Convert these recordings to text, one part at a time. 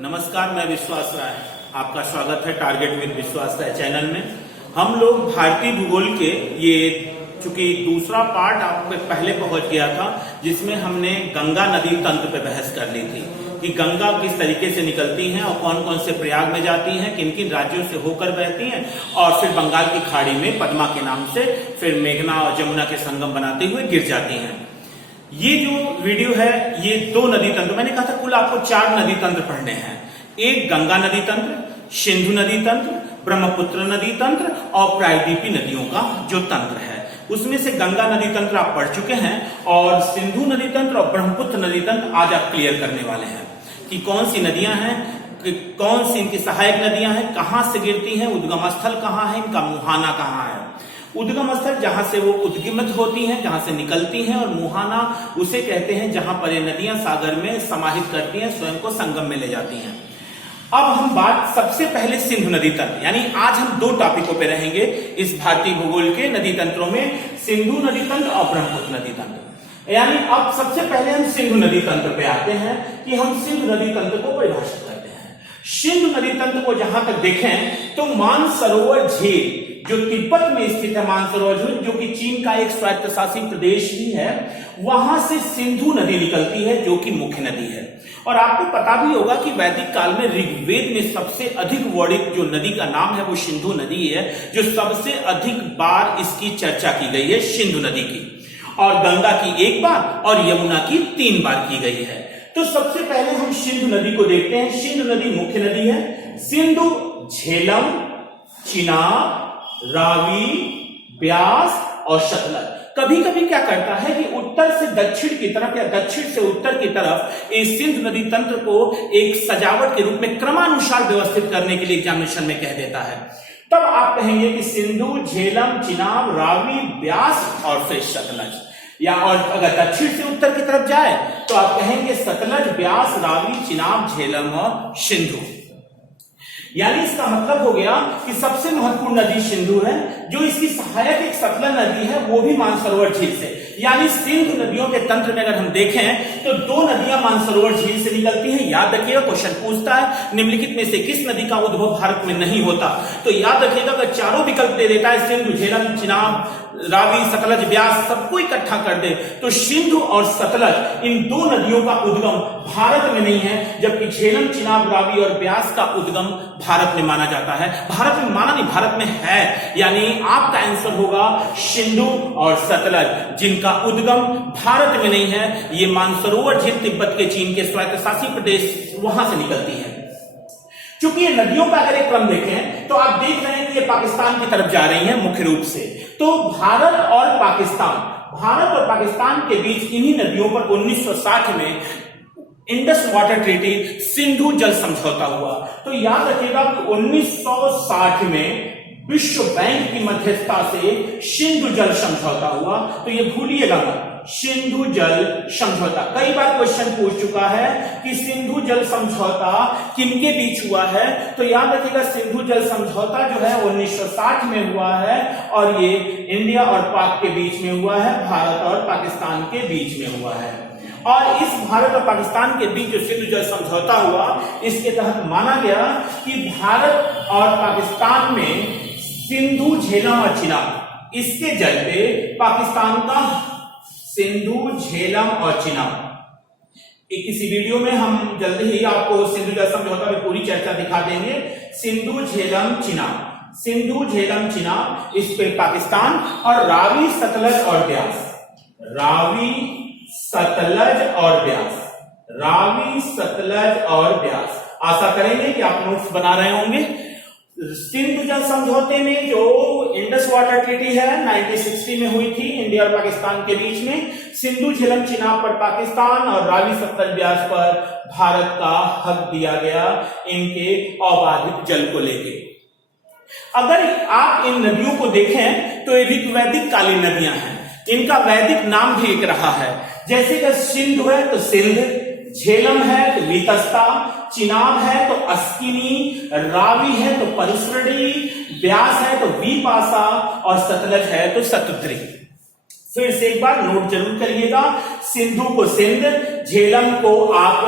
नमस्कार, मैं विश्वास राय। आपका स्वागत है टारगेट विद विश्वास राय चैनल में। हम लोग भारतीय भूगोल के ये चूंकि दूसरा पार्ट आप पे पहले पहुंच गया था, जिसमें हमने गंगा नदी तंत्र पे बहस कर ली थी कि गंगा किस तरीके से निकलती हैं और कौन कौन से प्रयाग में जाती हैं, किन किन राज्यों से होकर बहती हैं और फिर बंगाल की खाड़ी में पद्मा के नाम से फिर मेघना और जमुना के संगम बनाते हुए गिर जाती हैं। ये जो वीडियो है ये 2 नदी तंत्र, मैंने कहा था कुल आपको 4 नदी तंत्र पढ़ने हैं। एक गंगा नदी तंत्र, सिंधु नदी तंत्र, ब्रह्मपुत्र नदी तंत्र और प्रायद्वीपीय नदियों का जो तंत्र है, उसमें से गंगा नदी तंत्र आप पढ़ चुके हैं और सिंधु नदी तंत्र और ब्रह्मपुत्र नदी तंत्र आज आप क्लियर करने वाले हैं कि कौन सी नदियां हैं, कौन सी इनकी सहायक नदियां हैं, कहां से गिरती हैं, उद्गम स्थल कहां है, इनका मुहाना कहां है। उद्गम स्थल जहां से वो उद्गमित होती हैं, जहां से निकलती हैं, और मुहाना उसे कहते हैं जहां पर ये नदियां सागर में समाहित करती हैं, स्वयं को संगम में ले जाती हैं। अब हम बात सबसे पहले सिंधु नदी तंत्र, यानी आज हम 2 टॉपिकों पे रहेंगे इस भारतीय भूगोल के नदी तंत्रों में, सिंधु नदी तंत्र और ब्रह्मपुत्र नदी तंत्र। यानी अब सबसे पहले हम सिंधु नदी तंत्र पे आते हैं कि हम सिंधु नदी तंत्र को परिभाषित करते हैं। सिंधु नदी तंत्र को जहां तक देखें तो मानसरोवर झील जो तिब्बत में स्थित है, मानसरोवर झील जो कि चीन का एक स्वायत्तशासी प्रदेश भी है, वहां से सिंधु नदी निकलती है जो कि मुख्य नदी है। और आपको पता भी होगा कि वैदिक काल में ऋग्वेद में सबसे अधिक वर्णित जो नदी का नाम है वो सिंधु नदी है, जो सबसे अधिक बार इसकी चर्चा की गई है सिंधु नदी की, और गंगा की 1 बार और यमुना की 3 बार की गई है। तो सबसे पहले हम सिंधु नदी को देखते हैं। सिंधु नदी मुख्य नदी है। सिंधु झेलम, चिनाब, रावी, ब्यास और सतलज। कभी कभी क्या करता है कि उत्तर से दक्षिण की तरफ या दक्षिण से उत्तर की तरफ इस सिंधु नदी तंत्र को एक सजावट के रूप में क्रमानुसार व्यवस्थित करने के लिए एग्जामिनेशन में कह देता है। तब आप कहेंगे कि सिंधु, झेलम, चिनाब, रावी, ब्यास और फिर सतलज। या और अगर दक्षिण से उत्तर की तरफ जाए तो आप कहेंगे सतलज, ब्यास, रावी, चिनाब, झेलम और सिंधु। यानी इसका मतलब हो गया कि सबसे महत्वपूर्ण नदी सिंधु है, जो इसकी सहायक एक सतलज नदी है, वो भी मानसरोवर झील से। यानी सिंधु नदियों के तंत्र में अगर हम देखें तो 2 नदियां मानसरोवर झील से निकलती हैं। याद रखिएगा, क्वेश्चन पूछता है निम्नलिखित में से किस नदी का उद्भव भारत में नहीं होता, तो याद रखिएगा अगर चारों विकल्प दे देता है, सिंधु, झेलम, चिनाब, रावी, सतलज, ब्यास, सबको इकट्ठा कर दे, तो सिंधु और सतलज इन 2 नदियों का उद्गम भारत में नहीं है, जबकि झेलम, चिनाब, रावी और ब्यास का उद्गम भारत में माना जाता है। भारत में माना नहीं, भारत में है। यानी आपका आंसर होगा सिंधु और सतलज, जिनका उद्गम भारत में नहीं है। ये मानसरोवर झील तिब्बत के चीन के स्वायत्तशासी प्रदेश वहां से निकलती है। चूंकि ये नदियों का अगर एक क्रम देखें तो आप देख रहे हैं कि ये पाकिस्तान की तरफ जा रही हैं मुख्य रूप से। तो भारत और पाकिस्तान के बीच इन्हीं नदियों पर 1960 में इंडस वाटर ट्रीटी, सिंधु जल समझौता हुआ। तो याद रखिएगा कि 1960 में विश्व बैंक की मध्यस्थता से सिंधु जल समझौता हुआ। तो ये भूलिएगा मत, सिंधु जल समझौता। कई बार क्वेश्चन पूछ चुका है कि सिंधु जल समझौता किनके बीच हुआ है, तो याद रखिएगा सिंधु जल समझौता जो है 1960 में हुआ है और ये इंडिया और पाक के बीच में हुआ है, भारत और पाकिस्तान के बीच में हुआ है। और इस भारत और पाकिस्तान के बीच जो सिंधु जल समझौता हुआ, इसके तहत माना गया कि भारत और पाकिस्तान में सिंधु, झेलम और चिनाब, इसके जल पे पाकिस्तान का सिंधु, झेलम और चिनाब। किसी वीडियो में हम जल्दी ही आपको सिंधु जल समझौता में पूरी चर्चा दिखा देंगे। सिंधु, झेलम, चिनाब, सिंधु, झेलम, चिनाब, इस पे पाकिस्तान, और रावी, सतलज और ब्यास, रावी, सतलज और ब्यास, रावी, सतलज और ब्यास। आशा करेंगे कि आप नोट्स बना रहे होंगे। सिंधु जल समझौते में जो इंडस वाटर ट्रीटी है 1960 में हुई थी इंडिया और पाकिस्तान के बीच में, सिंधु, झेलम, चिनाब पर पाकिस्तान और रावी, सतलज, ब्यास पर भारत का हक दिया गया इनके अबाधित जल को लेके। अगर आप इन नदियों को देखें तो ये ऋग्वैदिक कालीन नदियां हैं, इनका वैदिक नाम भी एक रहा है। जैसे कि सिंधु है तो सिंध, झेलम है तो वीतस्ता, चिनाब है तो अस्किनी, रावी है तो परसरडी, ब्यास है तो वीपासा और सतलज है तो सतुद्री। फिर से एक बार नोट जरूर करिएगा, सिंधु को सिंध, झेलम को आप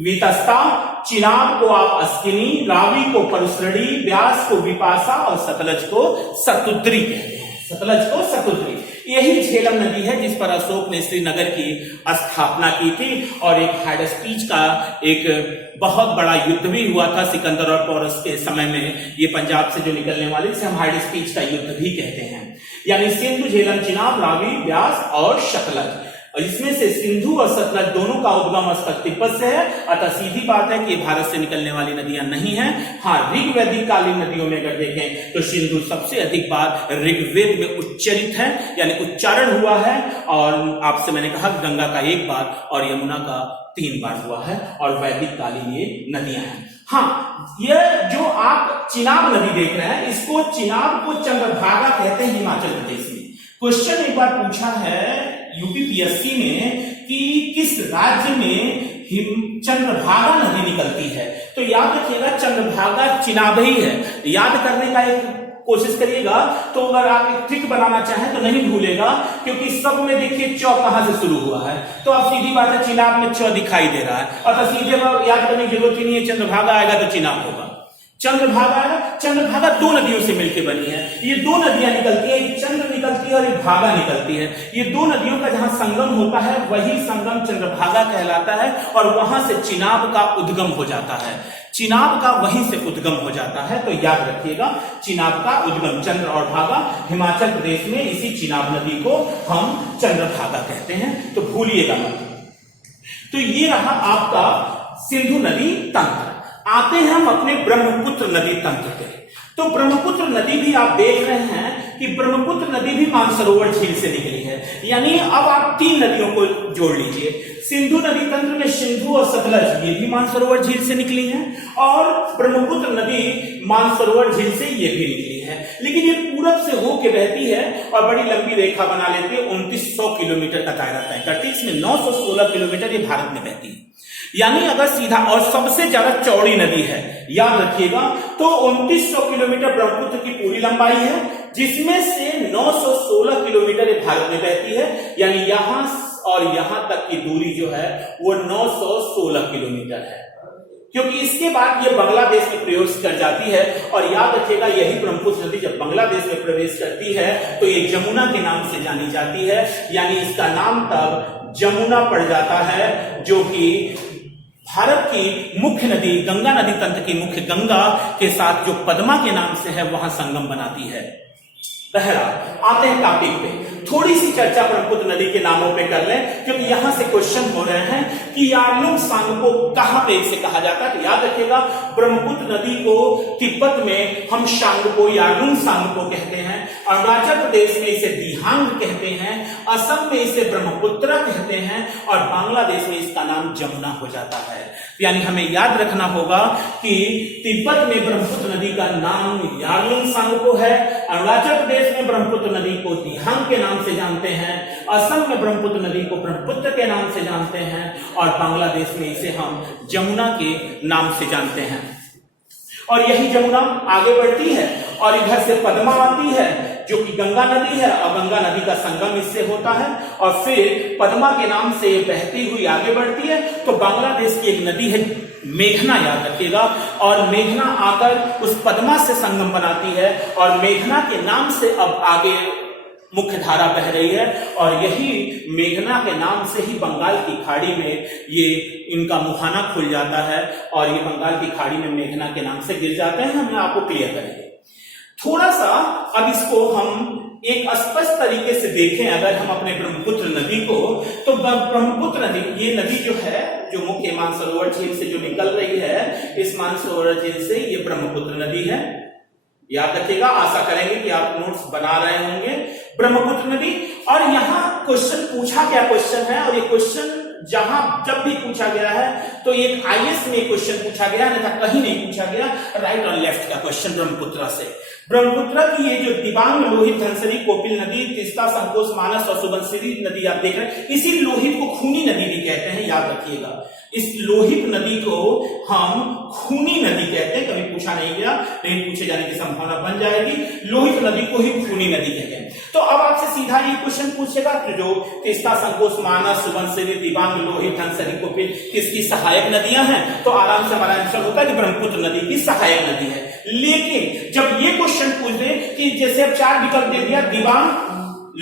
वितस्ता, चिनाब को आप अस्किनी, रावी को परसरणी, व्यास को विपाशा और सतलज को सतुद्री कहते हैं। सतलज को सतुद्री, यही झेलम नदी है जिस पर अशोक ने श्रीनगर की स्थापना की थी और एक हाइडेस्पीच का एक बहुत बड़ा युद्ध भी हुआ था सिकंदर और पोरस के समय में। ये पंजाब से जो निकलने वाले जिसे हम हाइडेस्पीच का युद्ध भी कहते हैं। यानी सिंधु, झेलम, चिनाब, रावी, व्यास और सतलज, इसमें से सिंधु और सतलज दोनों का उद्गम स्थल तिब्बत से है। अतः सीधी बात है कि ये भारत से निकलने वाली नदियां नहीं हैं। हाँ, ऋग्वैदिक कालीन नदियों में अगर देखें तो सिंधु सबसे अधिक बार ऋग्वेद में उच्चरित है, यानी उच्चारण हुआ है। और आपसे मैंने कहा गंगा का 1 बार और यमुना का 3 बार हुआ है और वैदिक कालीन ये नदियां हैं। हाँ, ये जो आप चिनाब नदी देख रहे हैं, इसको चिनाब को चंद्रभागा कहते हैं हिमाचल प्रदेश में। क्वेश्चन एक बार पूछा है यूपीपीएससी में कि किस राज्य में चंद्रभागा नदी निकलती है, तो याद रखिएगा चंद्रभागा चिनाब ही है। याद करने का एक कोशिश करिएगा, तो अगर आप एक ट्रिक बनाना चाहें तो नहीं भूलेगा, क्योंकि सब में देखिए च कहां से शुरू हुआ है, तो अब सीधी बात है चिनाब में च दिखाई दे रहा है और सीधे याद करने की जरूरत ही नहीं है। चंद्रभागा आएगा तो चिनाब होगा। चंद्रभागा 2 नदियों से मिलकर बनी है। ये 2 नदियां निकलती है, एक चंद्र निकलती है और एक भागा निकलती है। ये 2 नदियों का जहां संगम होता है वही संगम चंद्रभागा कहलाता है और वहां से चिनाब का उद्गम हो जाता है। चिनाब का वहीं से उद्गम हो जाता है, तो याद रखिएगा चिनाब का उद्गम चंद्र और भागा, हिमाचल प्रदेश में इसी चिनाब नदी को हम चंद्रभागा कहते हैं, तो भूलिएगा मत। तो ये रहा आपका सिंधु नदी तंत्र। आते हैं हम अपने ब्रह्मपुत्र नदी तंत्र पे। तो ब्रह्मपुत्र नदी भी आप देख रहे हैं कि ब्रह्मपुत्र नदी भी मानसरोवर झील से निकली है। यानी अब आप 3 नदियों को जोड़ लीजिए। सिंधु नदी तंत्र में सिंधु और सतलज ये भी मानसरोवर झील से निकली है और ब्रह्मपुत्र नदी मानसरोवर झील से ये भी निकली है। लेकिन ये पूरब से होकर बहती है और बड़ी लंबी रेखा बना लेती है, 2900 किलोमीटर का दायरा तय करती है। इसमें 916 किलोमीटर ये भारत में बहती है। यानी अगर सीधा और सबसे ज्यादा चौड़ी नदी है, याद रखिएगा, तो 2900 किलोमीटर ब्रह्मपुत्र की पूरी लंबाई है, जिसमें से 916 किलोमीटर ये भारत में बहती है। यानी यहां और यहां तक की दूरी जो है वो 916 किलोमीटर है, क्योंकि इसके बाद ये बांग्लादेश में प्रवेश कर जाती है। और याद रखिएगा यही ब्रह्मपुत्र नदी जब बांग्लादेश में प्रवेश करती है तो ये जमुना के नाम से जानी जाती है। यानी इसका नाम तब जमुना पड़ जाता है, जो कि भारत की मुख्य नदी गंगा नदी तंत्र की मुख्य गंगा के साथ जो पद्मा के नाम से है वहां संगम बनाती है। पहला आते हैं टॉपिक पे, थोड़ी सी चर्चा ब्रह्मपुत्र नदी के नामों पे कर लें, क्योंकि यहां से क्वेश्चन हो रहे हैं कि यारलुंग सांगपो कहां पे इसे कहा जाता है। तो याद रखिएगा ब्रह्मपुत्र नदी को तिब्बत में हम सांगपो, यारलुंग सांगपो कहते हैं, अरुणाचल प्रदेश में इसे दिहांग कहते हैं, असम में इसे ब्रह्मपुत्र कहते हैं और बांग्लादेश में इसका नाम जमुना हो जाता है। यानी हमें याद रखना होगा कि तिब्बत में ब्रह्मपुत्र नदी का नाम यारलुंग सांगपो है, अरुणाचल प्रदेश में ब्रह्मपुत्र नदी को दिहांग के नाम से जानते हैं, असम में ब्रह्मपुत्र नदी को ब्रह्मपुत्र के नाम से जानते हैं और बांग्लादेश में इसे हम जमुना के नाम से जानते हैं। और यही जमुना आगे बढ़ती है और इधर से पद्मा आती है जो कि गंगा नदी है और गंगा नदी का संगम इससे होता है और फिर पद्मा के नाम से बहती हुई आगे बढ़ती है। तो बांग्लादेश की एक नदी है मेघना, याद रखिएगा, और मेघना आकर उस पद्मा से संगम बनाती है और मेघना के नाम से अब आगे मुख्य धारा बह रही है और यही मेघना के नाम से ही बंगाल की खाड़ी में ये इनका मुहाना खुल जाता है और ये बंगाल की खाड़ी में मेघना के नाम से गिर जाते हैं। हम आपको क्लियर करेंगे थोड़ा सा। अब इसको हम एक स्पष्ट तरीके से देखें अगर हम अपने ब्रह्मपुत्र नदी को, तो ब्रह्मपुत्र नदी ये नदी जो है जो मुख्य मानसरोवर झील से जो निकल रही है, इस मानसरोवर झील से ये ब्रह्मपुत्र नदी है। याद रखिएगा, आशा करेंगे कि आप नोट्स बना रहे होंगे। ब्रह्मपुत्र नदी, और यहाँ क्वेश्चन पूछा क्या क्वेश्चन है, और ये क्वेश्चन जहां जब भी पूछा गया है तो एक आईएएस में क्वेश्चन पूछा गया, नहीं कहीं नहीं पूछा गया, राइट और लेफ्ट का क्वेश्चन ब्रह्मपुत्र से। ब्रह्मपुत्र की ये जो दिबांग, लोहित, धनसरी, कोपिल नदी, तीस्ता, संकोच, मानस और सुबनसिरी नदी आप देख रहे हैं, इसी लोहित को खूनी नदी भी कहते हैं, याद रखिएगा। इस लोहित नदी को हम खूनी नदी कहते हैं, कभी पूछा नहीं गया लेकिन पूछे जाने की संभावना बन जाएगी। लोहित नदी को ही खूनी नदी कहते हैं। तो अब आपसे सीधा ये क्वेश्चन पूछेगा कि जो तीस्ता, संकोच, मानस, सुबनसिरी, दिबांग, लोहित, धनसरी, कोपिल किसकी सहायक नदियां हैं? तो आराम से हमारा आंसर होता है कि ब्रह्मपुत्र नदी की सहायक नदी है। लेकिन जब ये क्वेश्चन पूछ दे कि जैसे अब 4 विकल्प दे दिया, दिबांग,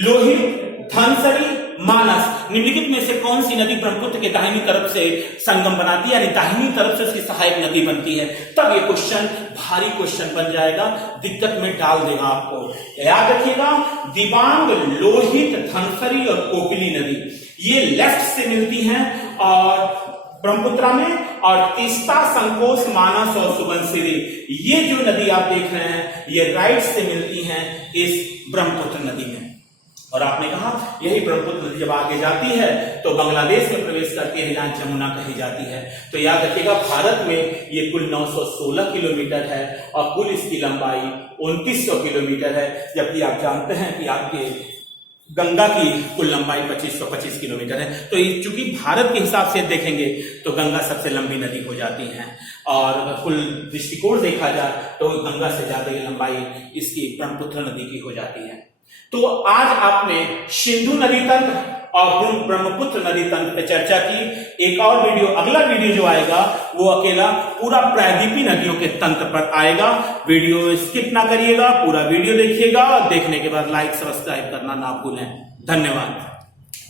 लोहित, धनसरी, मानस, निम्नलिखित में से कौन सी नदी ब्रह्मपुत्र के दाहिनी तरफ से संगम बनाती है, यानी दाहिनी तरफ से उसकी सहायक नदी बनती है, तब ये क्वेश्चन भारी क्वेश्चन बन जाएगा, दिक्कत में डाल देगा आपको। याद रखिएगा, दिबांग, लोहित, धनसरी और कोपिली नदी ये लेफ्ट से मिलती हैं और ब्रह्मपुत्र में, और तीस्ता, संकोच, मानस और सुबनसिरी ये जो नदी आप देख रहे हैं ये राइट से मिलती हैं इस ब्रह्मपुत्र नदी में। और आपने कहा यही ब्रह्मपुत्र नदी जब आगे जाती है तो बांग्लादेश में प्रवेश करती है, जहां जमुना कही जाती है। तो याद रखिएगा, भारत में ये कुल 916 किलोमीटर है और कुल इसकी लंबाई 2900 किलोमीटर है, जबकि आप जानते हैं कि आपके गंगा की कुल लंबाई 2525 किलोमीटर है। तो चूंकि भारत के हिसाब से देखेंगे तो गंगा सबसे लंबी नदी हो जाती है, और कुल दृष्टिकोण देखा जाए तो गंगा से ज्यादा लंबाई इसकी ब्रह्मपुत्र नदी की हो जाती है। तो आज आपने सिंधु नदी तंत्र और ब्रह्मपुत्र नदी तंत्र पर चर्चा की। एक और वीडियो, अगला वीडियो जो आएगा वो अकेला पूरा प्रायद्वीपीय नदियों के तंत्र पर आएगा। वीडियो स्किप ना करिएगा, पूरा वीडियो देखिएगा और देखने के बाद लाइक, सब्सक्राइब करना ना भूलें। धन्यवाद।